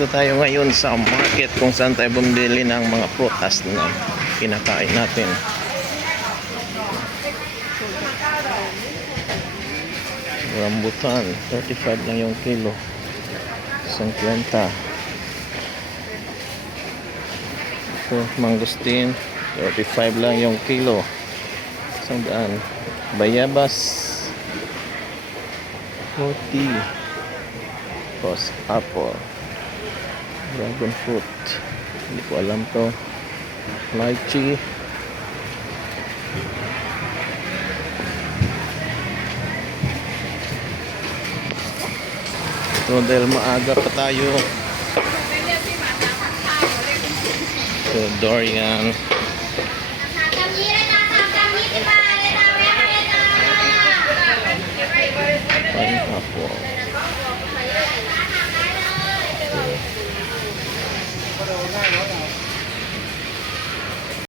Dito tayo ngayon sa market kung saan tayo bumili ng mga prutas na kinakain natin. Rambutan, 35 lang yung kilo. 50. Ito, mangustin, 35 lang yung kilo. Isang daan. Bayabas, 40. Tapos apple. Dragon fruit. Hindi ko alam to. Lychee. So dahil maaga pa tayo. So Dorian. Bộ đồ nam.